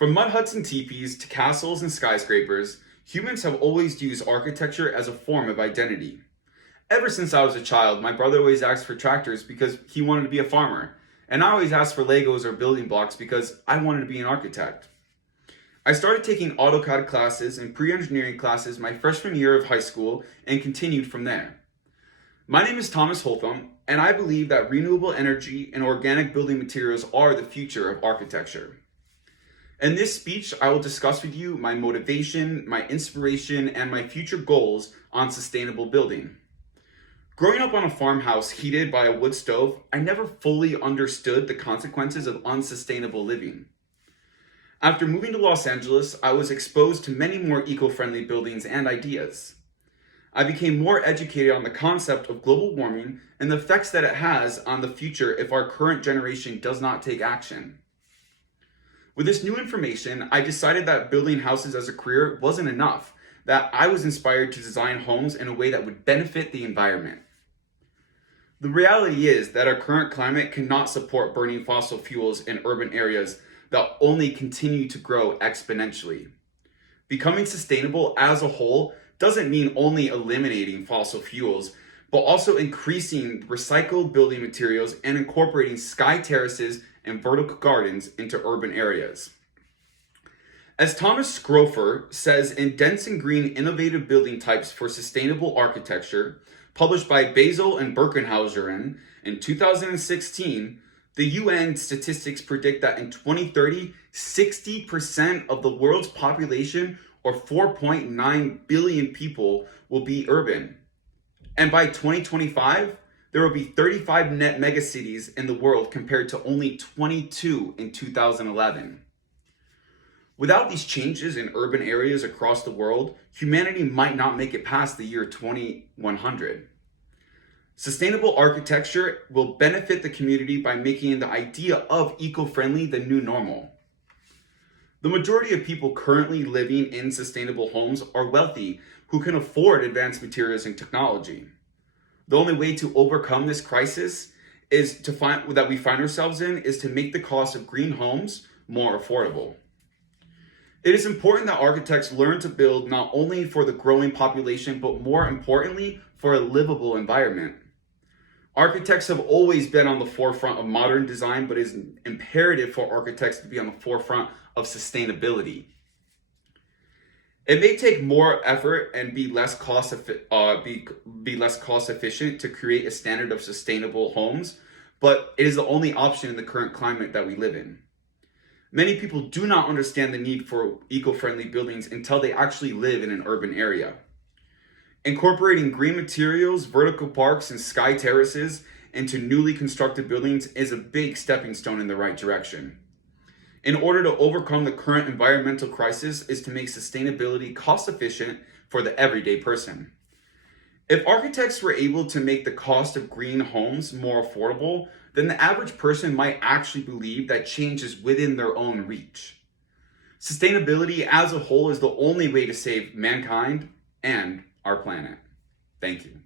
From mud huts and teepees to castles and skyscrapers, humans have always used architecture as a form of identity. Ever since I was a child, my brother always asked for tractors because he wanted to be a farmer, and I always asked for Legos or building blocks because I wanted to be an architect. I started taking AutoCAD classes and pre-engineering classes my freshman year of high school and continued from there. My name is Thomas Holtham, and I believe that renewable energy and organic building materials are the future of architecture. In this speech, I will discuss with you my motivation, my inspiration, and my future goals on sustainable building. Growing up on a farmhouse heated by a wood stove, I never fully understood the consequences of unsustainable living. After moving to Los Angeles, I was exposed to many more eco-friendly buildings and ideas. I became more educated on the concept of global warming and the effects that it has on the future if our current generation does not take action. With this new information, I decided that building houses as a career wasn't enough, that I was inspired to design homes in a way that would benefit the environment. The reality is that our current climate cannot support burning fossil fuels in urban areas that only continue to grow exponentially. Becoming sustainable as a whole doesn't mean only eliminating fossil fuels, but also increasing recycled building materials and incorporating sky terraces and vertical gardens into urban areas. As Thomas Scrofer says in Dense and Green Innovative Building Types for Sustainable Architecture, published by Basel and Birkenhauser in 2016, the UN statistics predict that in 2030, 60% of the world's population, or 4.9 billion people, will be urban. And by 2025, there will be 35 net megacities in the world compared to only 22 in 2011. Without these changes in urban areas across the world, humanity might not make it past the year 2100. Sustainable architecture will benefit the community by making the idea of eco-friendly the new normal. The majority of people currently living in sustainable homes are wealthy who can afford advanced materials and technology. The only way to overcome this crisis that we find ourselves in is to make the cost of green homes more affordable. It is important that architects learn to build not only for the growing population, but more importantly, for a livable environment. Architects have always been on the forefront of modern design, but it is imperative for architects to be on the forefront of sustainability. It may take more effort and be less cost efficient to create a standard of sustainable homes, but it is the only option in the current climate that we live in. Many people do not understand the need for eco-friendly buildings until they actually live in an urban area. Incorporating green materials, vertical parks, and sky terraces into newly constructed buildings is a big stepping stone in the right direction. In order to overcome the current environmental crisis is to make sustainability cost efficient for the everyday person. If architects were able to make the cost of green homes more affordable, then the average person might actually believe that change is within their own reach. Sustainability as a whole is the only way to save mankind and our planet. Thank you.